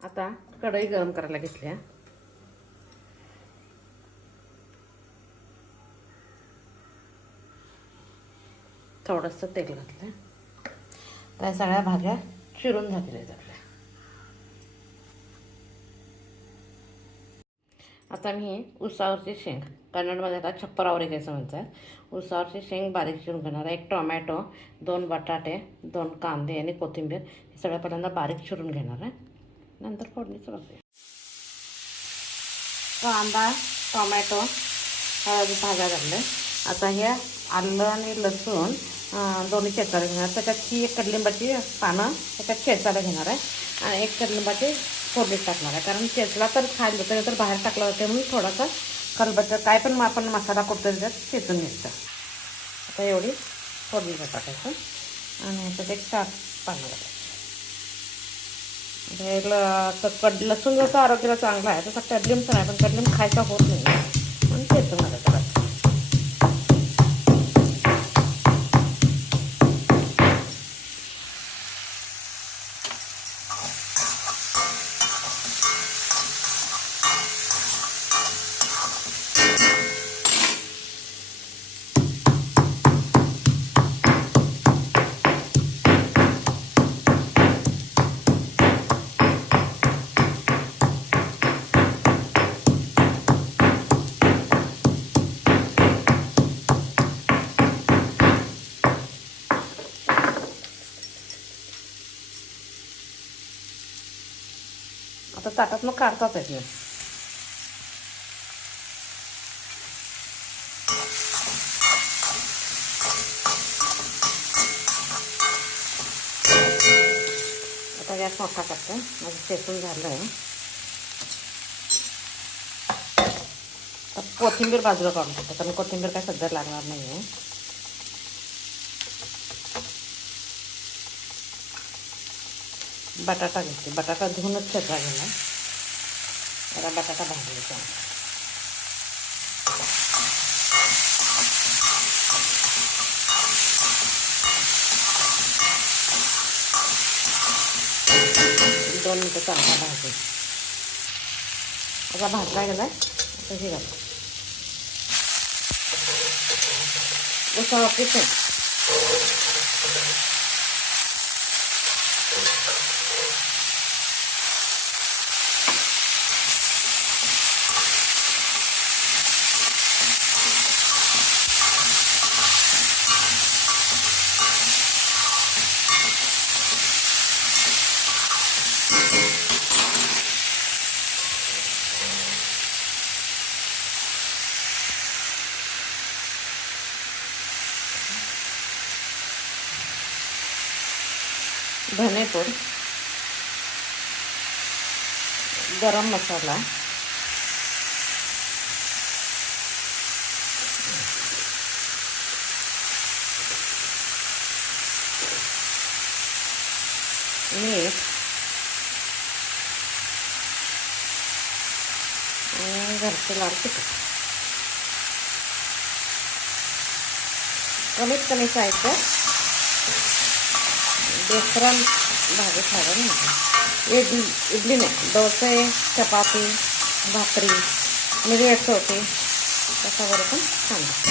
आता कढई गरम करायला घेतली आहे. थोडंसं तेल घातलं. त्या सगळ्या भाज्या चिरून झालेल्या आहेत आपल्या. आता मी उसावरची शेंग, कन्नडमध्ये आता छप्परावरी घ्यायचं म्हणतात. उसावरची शेंग बारीक चिरून घेणार. एक टोमॅटो, 2 बटाटे, 2 कांदे आणि कोथिंबीर हे सगळं पहिल्यांदा बारीक चिरून घेणार आहे. नंतर फोडणीचं बघूया. कांदा, टोमॅटो भाज्या घातल्या. आता ह्या आलं आणि लसूण दोन्ही चेचायला घेणार. त्याच्यात ही एक कडलिंबाची पानं त्याच्यात चेचायला घेणार आहे आणि एक कडलिंबाची फोडणीत टाकणार आहे. कारण चेचला तर खायला तर बाहेर टाकला होते म्हणून थोडासा खलबत्त्यात काय पण आपण मसाला करतो त्याच्यात चेचून घ्यायचा. आता एवढी फोडणीला टाकायचं आणि ह्याच्यात एक 4 पानं टाकायचं. लसूण जसं आरोग्याला चांगला आहे तसा कडलिंब तर आहे, पण कडलिंब खायचा होत नाही म्हणून चेचून घालायचं. आता ताटात मग काढतात येते. आता गॅस मोठा करते. माझं चेचून झालं आहे. आता कोथिंबीर बाजूला काढून टाकते कारण कोथिंबीर काय सध्या लागणार नाही आहे. बटाटा घेते. बटाटा धुवूनच चेचा गेला. जरा बटाटा भाजायचा. दोन मिनिटं चांगला भाजू. आता भाजला गेला. आता हे घाल उसावरची शेंग. धनेपूड, गरम मसाला, मीठ आणि घरचे लाल तिखट. कमीत कमी साहित्य बेसरण भाजी खायला नाही. इडली नाही, डोसे, चपाती, भाकरी आणि रेट होते त्याच्यावर पण छान लागते.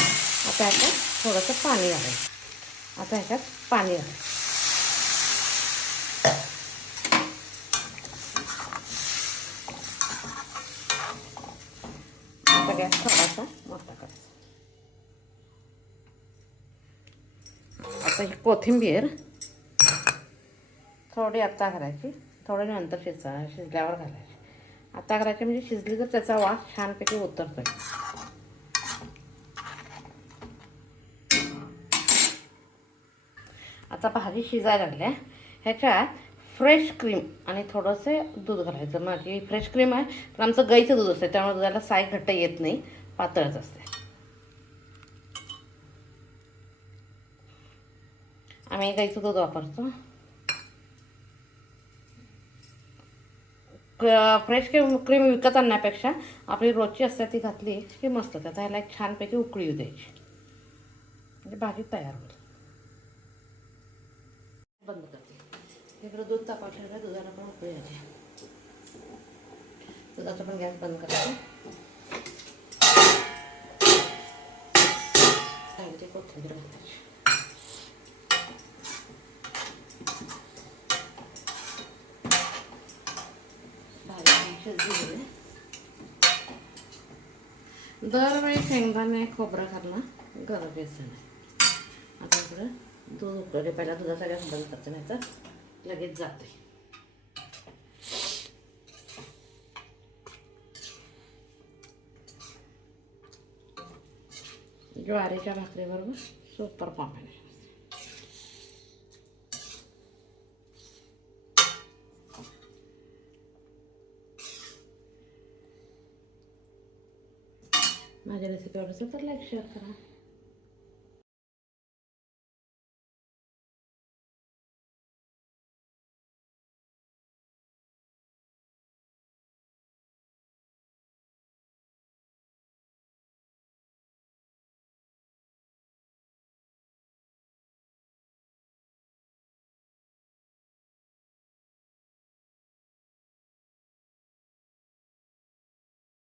आता ह्याच्यात थोडंसं पाणी घालायचं. आता ह्याच्यात पाणी घालायचं. आता गॅस थोडासा मोठा करायचा. आता ही कोथिंबीर थोडी आत्ता घालायची, थोडी नंतर शिजल्यावर घालायची. आता घालायची म्हणजे शिजली तर त्याचा वास छानपैकी उतरतोय. आता भाजी शिजायला लागल्या. ह्याच्यात फ्रेश क्रीम आणि थोडंसं दूध घालायचं. माझी फ्रेश क्रीम आहे पण आमचं गाईचं दूध असते त्यामुळे दुधाला साय घट्ट येत नाही, पातळच असते. आम्ही गाईचं दूध वापरतो. फ्रेश क्रीम विकत आणण्यापेक्षा आपली रोजची असते ती घातली की मस्त होते. आता ह्याला एक छानपैकी उकळी येऊ द्यायची म्हणजे भाजी तयार होईल. बंद करते. इकडं दूध तापवलं, दुधाला पण उकळी आली. दुधाचा पण गॅस बंद करायचा. ते कोथिंबीर घालायची. दरवेळी शेंगदाणे खोबरं घालणं गरजेचं नाही. आता इकडं दूध उकळले. पहिला दुधाचा गॅस बंद करते, नाही तर लगेच जाते. ज्वारीच्या भाकरीबरोबर सुपर कॉम्बिनेशन. माझ्या रेसिपी आवडली तर लाईक शेअर करा.